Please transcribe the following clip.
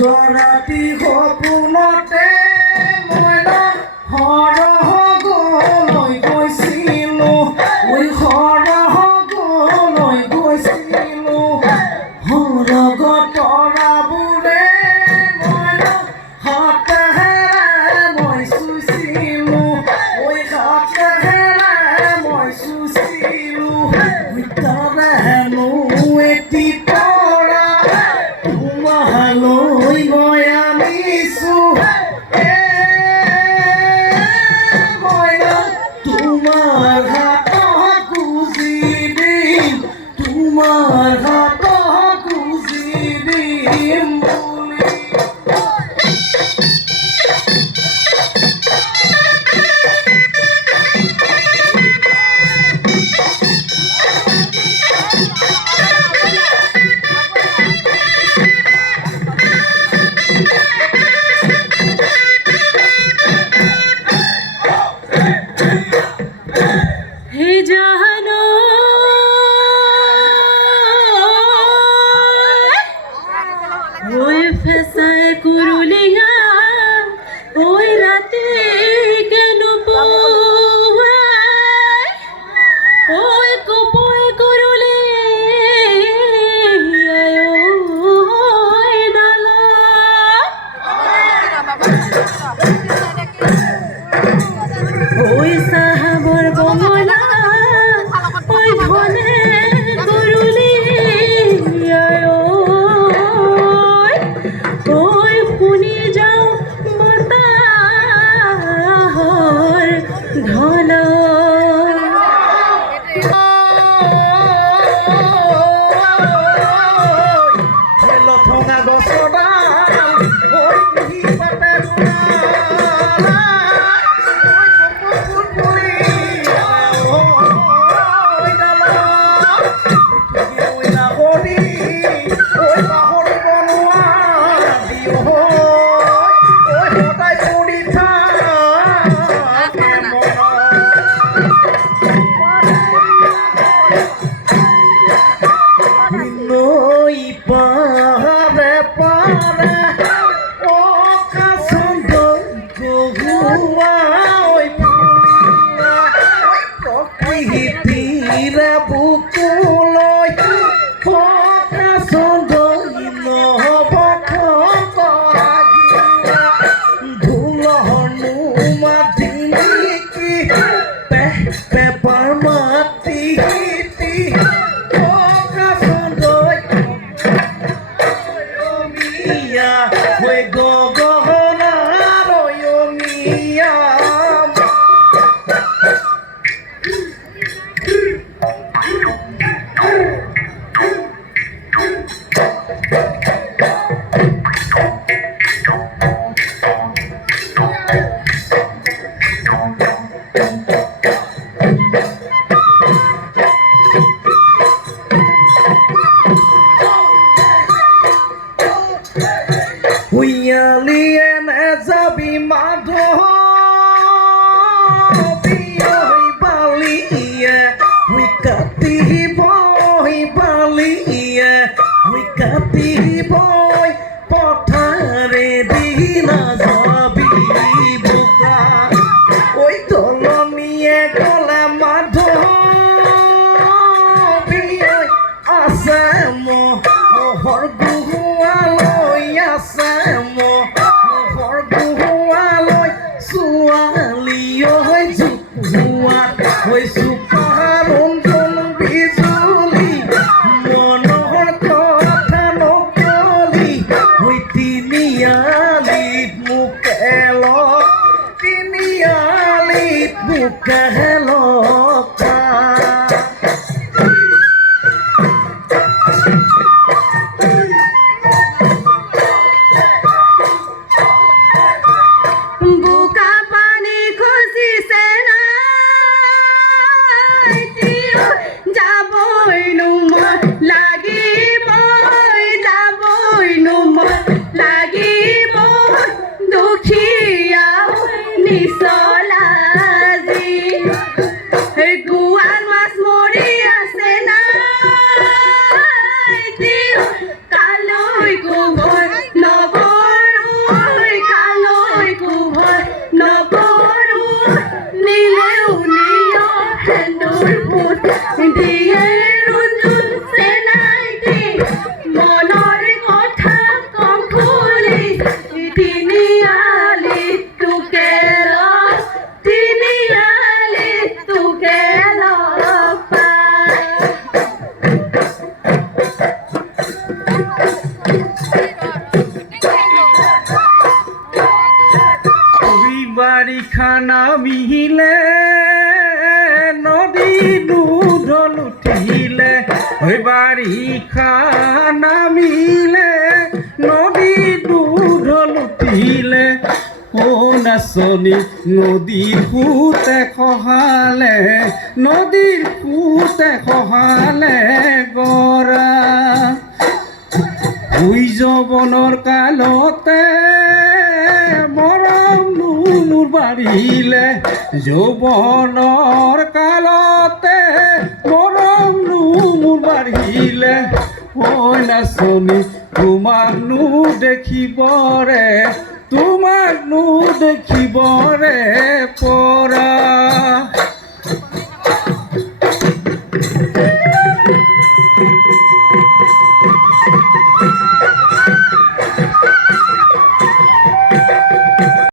যোৱাৰাতি সপোনতে মই সৰহলৈ গৈছিলোঁ সৰহলৈ গৈছিলোঁ সৰগ তৰাবোৰে মই হাতেৰে মই চুইছিলোঁ হাতেৰে মই চুইছিলোঁ তাৰেনো এটি তৰা তোমালৈ মই আনিছোঁ তোমাৰ হাতত গুজি দিম তোমাৰ হাতত গুজি দিম বুলি ফেসায় কুরুলিয়া ওই রাতে কেন পোহায় ওই কপয় কুরুলি ওই ডালা ওই সাহাবর বমলা ওই ধনে কুরুলি ওই শুনি যাও বতাহৰ ঢল ঠঙা গছডাল পারে পারে ও কাছন্দ গহুয়াই প্রকৃতির বুকুলৈ ও কাছন্দ নহবখ ধুলহনু মাতি কি পেপার মাতি We're gonna Huyalian as a bimado Balia we got the boy Balia we got the boy Potare Dina Zabi Buka Oi Tolomie Colamado Asamo Horgu Asamo Horgualoi Sualio Zuat Oi Suparon Don Bizuli Monohor Kota Nokoli Oi Tinialit Mukelo Tinialit Mukelo বাৰিষা নামিলে নদী দুধল উঠিলে বাৰিষা নামিলে নদী দুধল উঠিলে ও নাচনী নদীৰ সোঁতে খহালে নদীৰ সোঁতে খহালে গৰা যৌৱনৰ কালতে মৰম মোৰ বাঢ়িলে যৌৱনৰ কালতে মৰম মোৰ বাঢ়িলে ঐ নাচনী তোমাকনো দেখিবৰে পৰা